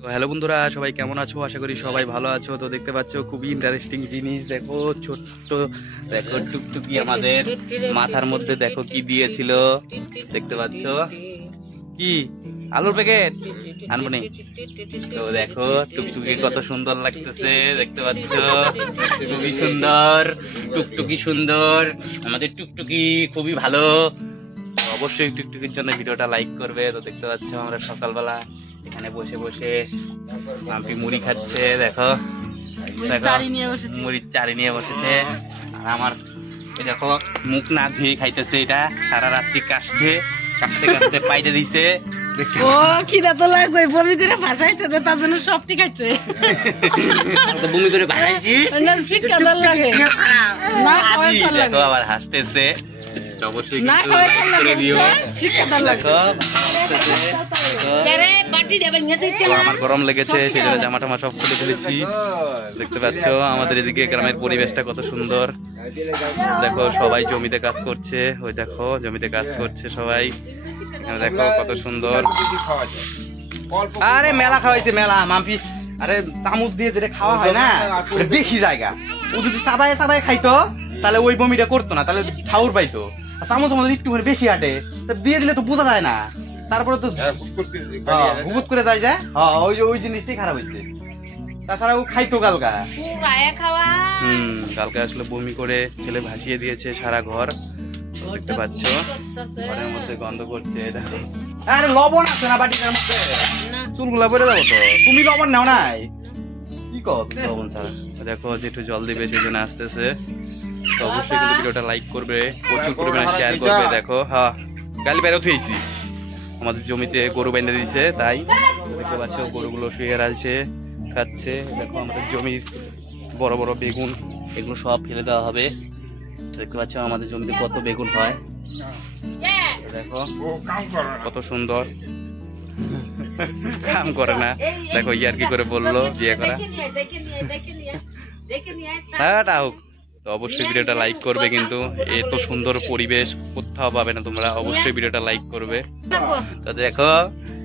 তো হ্যালো বন্ধুরা, সবাই কেমন আছো? আশা করি সবাই ভালো আছো। তো দেখতে পাচ্ছ খুবই ইন্টারেস্টিং জিনিস, দেখো ছোট্ট, দেখো টুকটুকি আমাদের মাথার মধ্যে দেখো কি দিয়েছিল, দেখতে পাচ্ছ কি আলুর প্যাকেট আনবো নি। তো দেখো টুকটুকি কত সুন্দর লাগতেছে, দেখতে পাচ্ছ খুবই সুন্দর, টুকটুকি সুন্দর, আমাদের টুকটুকি খুবই ভালো। অবশ্যই টুকটুকির জন্য ভিডিওটা লাইক করবে। তো দেখতে পাচ্ছ আমরা সকালবেলা এখানে বসে বসে মাম্পি মুড়ি খাচ্ছে, দেখো দেখো মুড়ির চারি নিয়ে বসেছে। আর আমার দেখো মুখ না ধুয়ে খাইতেছে, এটা সারা রাত্রি কাশছে, কাশতে কাশতে পাইতে দিছে। ও খিদা তো লাগবে, বমি করে ভাসাইতে তার জন্য সব ঠিক আছে। বমি করে ভাসাইছিস, দেখো আবার হাসতেছে। অবশ্যই আমার গরম লেগেছে, সেই জন্য জামা টামা সব খুলে ফেলেছি। দেখতে পাচ্ছ আমাদের এদিকে গ্রামের পরিবেশটা কত সুন্দর। দেখো সবাই জমিতে কাজ করছে, ওই দেখো জমিতে কাজ করছে সবাই, দেখো কত সুন্দর। আরে মেলা খাওয়াইছে মেলা মাম্পি, আরে চামচ দিয়ে যেটা খাওয়া হয় না বেশি জায়গা, ও যদি চাবায় চাবায় খাইতো তাহলে ওই বমিটা করতো না, তাহলে ঠাউর পাইতো। চামচ আমাদের একটু বেশি হাঁটে, দিয়ে দিলে তো বোঝা যায় না, তারপরে তো হুকুত করে যায় যায়, ওই জিনিসটাই খারাপ হয়েছে। তাছাড়া ও খাইতো কালকা, কালকা আসলে বমি করে ছেলে ভাসিয়ে দিয়েছে সারা ঘর, দেখতে পাচ্ছ ঘরের মধ্যে গন্ধ করছে। দেখো আরে লবণ আছে না বাটিটার মধ্যে, চুলগুলা পরে যাবো তো। তুমি লবণ নাও নাই কি কর লবণ ছাড়া। দেখো যে একটু জল দিবে সেই জন্য আসতেছে। তো অবশ্যই কিন্তু ভিডিওটা লাইক করবে, প্রচুর পরিমাণে শেয়ার করবে। দেখো হ্যাঁ গালি বেরো থুয়েছি, আমাদের জমিতে গরু বেঁধে দিয়েছে, তাই দেখতে পাচ্ছ গরুগুলো শুয়ে আছে খাচ্ছে। দেখো আমাদের জমির বড় বড় বেগুন, এগুলো সব ফেলে দেওয়া হবে। দেখতে পাচ্ছ আমাদের জমিতে কত বেগুন হয়, দেখো কত সুন্দর। কাম করে না, দেখো ইয়ার কি করে বললো বিয়ে করা। হ্যাঁ হোক। তো অবশ্যই ভিডিওটা লাইক করবে, কিন্তু এত সুন্দর পরিবেশ কোথাও পাবে না তোমরা, অবশ্যই ভিডিওটা লাইক করবে। তো দেখো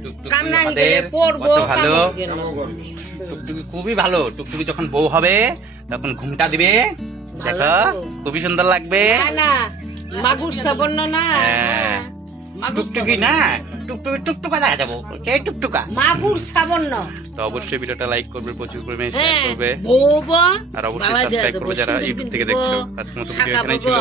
টুকটুকি আমাদের কত ভালো, টুকটুকি খুবই ভালো। টুকটুকি যখন বউ হবে তখন ঘুমটা দিবে, দেখো খুবই সুন্দর লাগবে। টুকটুকি না টুকটুকি টুকটুকা দেখা যাবো, টুকটুকা মাগুর সাবন্ন। তো অবশ্যই ভিডিওটা লাইক করবে, প্রচুর পরিমাণে শেয়ার করবে, আর অবশ্যই সাবস্ক্রাইব করবে যারা ইউটিউব থেকে দেখছো। আজকের মতো ভিডিও এখানেই ছিল।